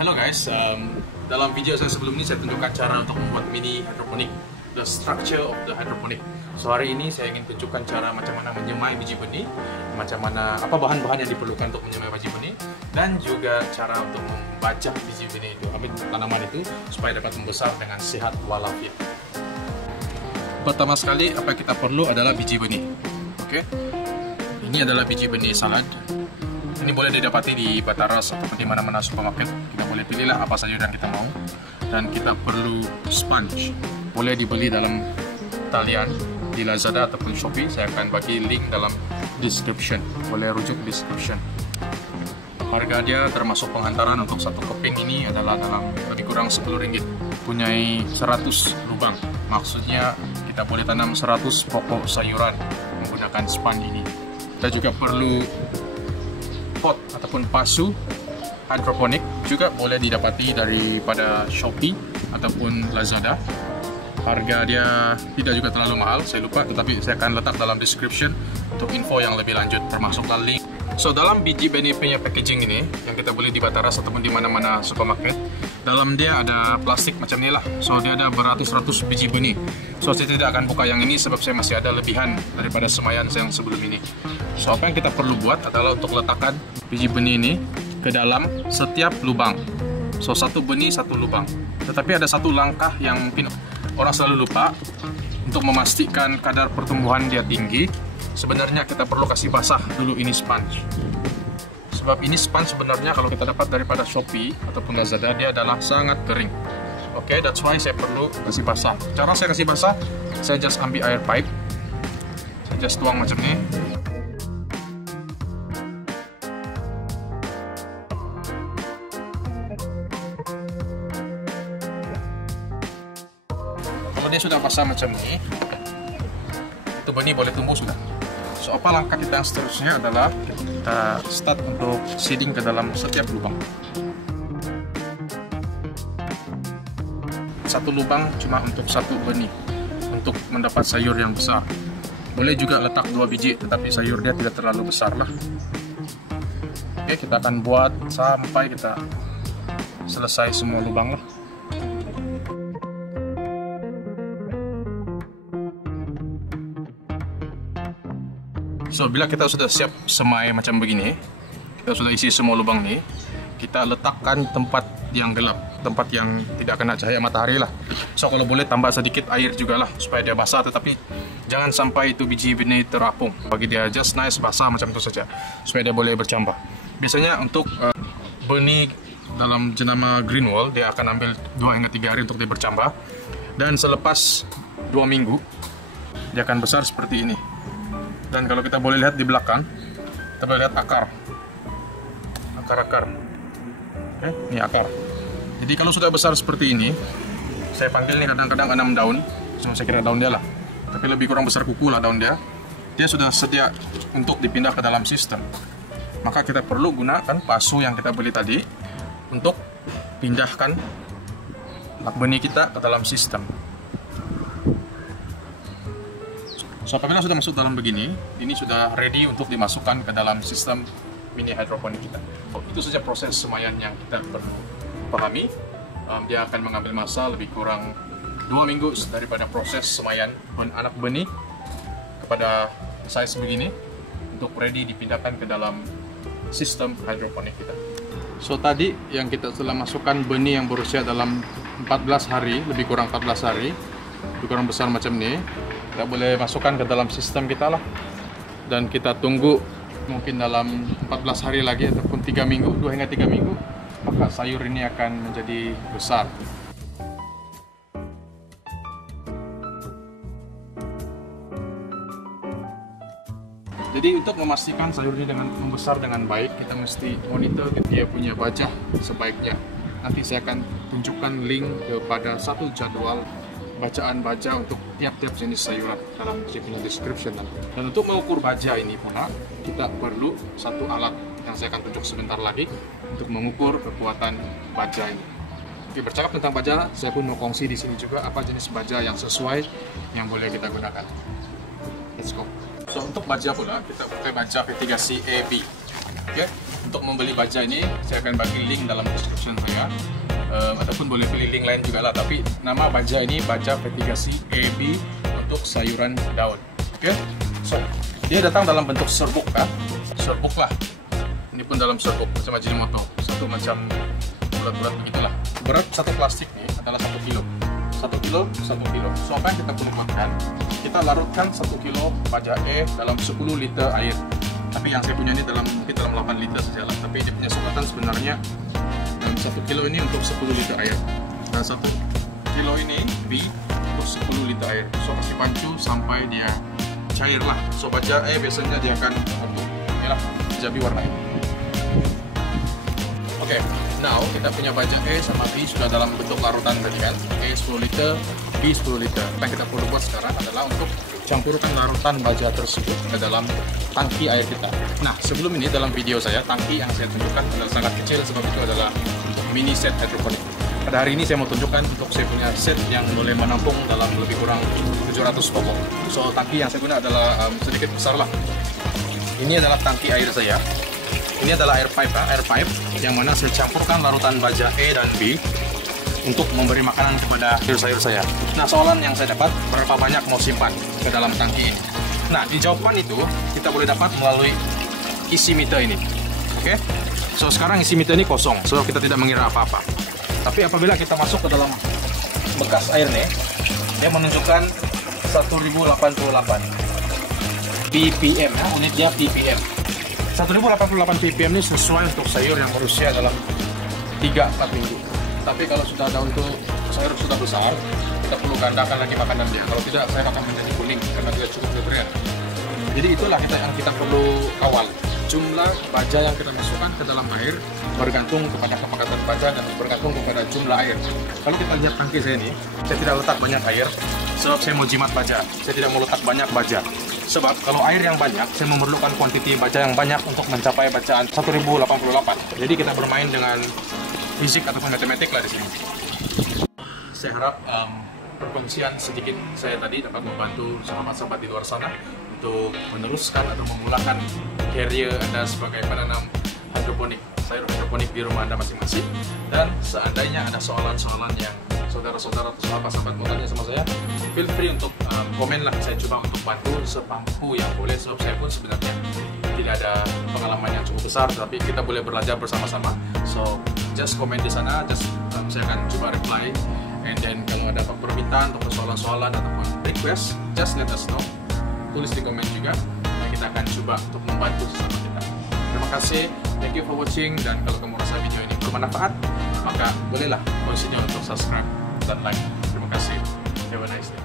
Halo guys, dalam video saya sebelum ini saya tunjukkan cara untuk membuat mini hidroponik, the structure of the hydroponic. So hari ini saya ingin tunjukkan cara macam mana menyemai biji benih, macam mana apa bahan-bahan yang diperlukan untuk menyemai biji benih, dan juga cara untuk membajak biji benih itu, tanaman itu supaya dapat membesar dengan sehat walafiat. Pertama sekali apa yang kita perlu adalah biji benih. Oke, ini adalah biji benih salad. Ini boleh didapati di Bataras atau di mana-mana supermarket. Kita boleh pilihlah apa saja yang kita mau. Dan kita perlu sponge. Boleh dibeli dalam talian di Lazada ataupun Shopee. Saya akan bagi link dalam description. Boleh rujuk description. Harga dia termasuk penghantaran untuk satu keping ini adalah dalam lebih kurang Rp10. Punyai 100 lubang. Maksudnya kita boleh tanam 100 pokok sayuran menggunakan sponge ini. Kita juga perlu pot ataupun pasu hidroponik, juga boleh didapati daripada Shopee ataupun Lazada. Harga dia tidak juga terlalu mahal, saya lupa, tetapi saya akan letak dalam description untuk info yang lebih lanjut, termasuklah link. So dalam biji benih punya packaging ini yang kita beli di Bataras ataupun di mana-mana supermarket, dalam dia ada plastik macam ini lah. So dia ada beratus-ratus biji benih. So saya tidak akan buka yang ini sebab saya masih ada lebihan daripada semayan saya yang sebelum ini. So apa yang kita perlu buat adalah untuk letakkan biji benih ini ke dalam setiap lubang. So satu benih satu lubang. Tetapi ada satu langkah yang mungkin orang selalu lupa. Untuk memastikan kadar pertumbuhan dia tinggi, sebenarnya kita perlu kasih basah dulu ini sponge. Sebab ini sponge sebenarnya kalau kita dapat daripada Shopee ataupun Lazada, dia adalah sangat kering. Oke, that's why saya perlu kasih basah. Cara saya kasih basah, saya just ambil air pipe, saya just tuang macam ni. Kalau dia sudah basah macam ni, itu benih boleh tumbuh sudah. So apa langkah kita yang seterusnya adalah kita start untuk seeding ke dalam setiap lubang. Satu lubang cuma untuk satu benih, untuk mendapat sayur yang besar. Boleh juga letak 2 biji, tetapi sayur dia tidak terlalu besar lah. Oke, kita akan buat sampai kita selesai semua lubang lah. So, bila kita sudah siap semai macam begini, kita sudah isi semua lubang ni, kita letakkan tempat yang gelap, tempat yang tidak kena cahaya matahari lah. So, kalau boleh tambah sedikit air juga lah, supaya dia basah, tetapi jangan sampai itu biji benih terapung. Bagi dia just nice basah macam itu saja, supaya dia boleh bercambah. Biasanya untuk benih dalam jenama green wall, dia akan ambil 2 hingga 3 hari untuk dia bercambah. Dan selepas 2 minggu, dia akan besar seperti ini. Dan kalau kita boleh lihat di belakang, kita boleh lihat akar. Akar-akar. Ini akar. Jadi kalau sudah besar seperti ini, saya panggil ini kadang-kadang 6 daun. Saya kira daun dia lah. Tapi lebih kurang besar kuku lah daun dia. Dia sudah sedia untuk dipindah ke dalam sistem. Maka kita perlu gunakan pasu yang kita beli tadi untuk pindahkan benih kita ke dalam sistem. So, apabila sudah masuk dalam begini, ini sudah ready untuk dimasukkan ke dalam sistem mini hidroponik kita. So, itu saja proses semaian yang kita perlu pahami. Dia akan mengambil masa lebih kurang 2 minggu daripada proses semaian anak benih kepada size begini untuk ready dipindahkan ke dalam sistem hidroponik kita. So, tadi yang kita telah masukkan benih yang berusia dalam 14 hari, lebih kurang 14 hari, lebih kurang besar macam ni. Kita boleh masukkan ke dalam sistem kita lah, dan kita tunggu mungkin dalam 14 hari lagi ataupun 3 minggu, 2 hingga 3 minggu, maka sayur ini akan menjadi besar. Jadi untuk memastikan sayur ini membesar dengan baik, kita mesti monitor dia punya bajah sebaiknya. Nanti saya akan tunjukkan link kepada satu jadwal bacaan baja untuk tiap-tiap jenis sayuran dalam description nanti. Dan untuk mengukur baja ini pula, kita perlu satu alat yang saya akan tunjuk sebentar lagi untuk mengukur kekuatan baja ini. Oke, bercakap tentang baja, saya pun mau kongsi di sini juga apa jenis baja yang sesuai yang boleh kita gunakan. Let's go. So untuk baja pula, kita pakai baja V3C AB. Oke, untuk membeli baja ini saya akan bagi link dalam description saya, ataupun boleh pilih link lain juga lah. Tapi nama baja ini baja vertigasi AB untuk sayuran daun. Oke, so dia datang dalam bentuk serbuk kan, serbuk lah. Ini pun dalam serbuk macam Ajinomoto, satu macam bulat-bulat begitulah. Berat satu plastik ini adalah 1 kilo. 1 kilo, 1 kilo. So apa yang kita perlu lakukan? Kita larutkan 1 kilo baja E dalam 10 liter air. Tapi yang saya punya ini mungkin dalam 8 liter saja lah. Tapi dia punya sukatan sebenarnya dalam 1 kilo ini untuk 10 liter air. Dan 1 kilo ini B untuk 10 liter air. So kasih pancu sampai dia cair lah. So baja E biasanya dia akan untuk inilah jabi warna ini. Oke, now kita punya baja E sama B sudah dalam bentuk larutan tadi kan. E 10 liter, B 10 liter. Apa yang kita perlu buat sekarang adalah untuk campurkan larutan baja tersebut ke dalam tangki air kita. Nah, sebelum ini dalam video saya, tangki yang saya tunjukkan adalah sangat kecil sebab itu adalah untuk mini set hidroponik. Pada hari ini saya mau tunjukkan untuk saya punya set yang boleh menampung dalam lebih kurang 700 pokok. So, tangki yang saya guna adalah sedikit besar lah. Ini adalah tangki air saya. Ini adalah air pipe yang mana saya campurkan larutan baja E dan B untuk memberi makanan kepada sayur-sayur saya. Nah, soalan yang saya dapat, berapa banyak mau simpan ke dalam tangki ini? Nah, di jawaban itu kita boleh dapat melalui isi meter ini. Oke? So, sekarang isi meter ini kosong, so kita tidak mengira apa-apa. Tapi apabila kita masuk ke dalam bekas air nih, dia menunjukkan 1088 ppm, unitnya ppm. 1088 ppm ini sesuai untuk sayur yang berusia dalam 3-4 minggu. Tapi kalau sudah ada untuk sayur sudah besar, kita perlu gandakan lagi makanan dia. Kalau tidak, sayur akan menjadi kuning karena tidak cukup nutrien. Jadi itulah yang kita perlu kawal. Jumlah baja yang kita masukkan ke dalam air bergantung kepada kepekatan baja dan bergantung kepada jumlah air. Kalau kita lihat tangki saya ini, saya tidak letak banyak air sebab saya mau jimat baja. Saya tidak mau letak banyak baja. Sebab kalau air yang banyak, saya memerlukan kuantiti baja yang banyak untuk mencapai bacaan 1088. Jadi kita bermain dengan fisik ataupun matematik lah di sini. Saya harap perkongsian sedikit saya tadi dapat membantu sahabat-sahabat di luar sana untuk meneruskan atau memulakan career Anda sebagai penanam hidroponik, sayur hidroponik di rumah Anda masing-masing. Dan seandainya ada soalan-soalan yang saudara-saudara atau sahabat-sahabat mau tanya sama saya, feel free untuk komen lah. Saya coba untuk bantu semampu yang boleh, sebab saya pun sebenarnya tidak ada pengalaman yang cukup besar, tapi kita boleh belajar bersama-sama. So just komen di sana, saya akan coba reply. And then kalau ada permintaan atau soalan-soalan ataupun request, just let us know. Tulis di komen juga, dan kita akan coba untuk membantu sesama kita. Terima kasih, thank you for watching. Dan kalau kamu rasa video ini bermanfaat, maka bolehlah konsumsinya untuk subscribe dan like. Terima kasih. Have a nice day.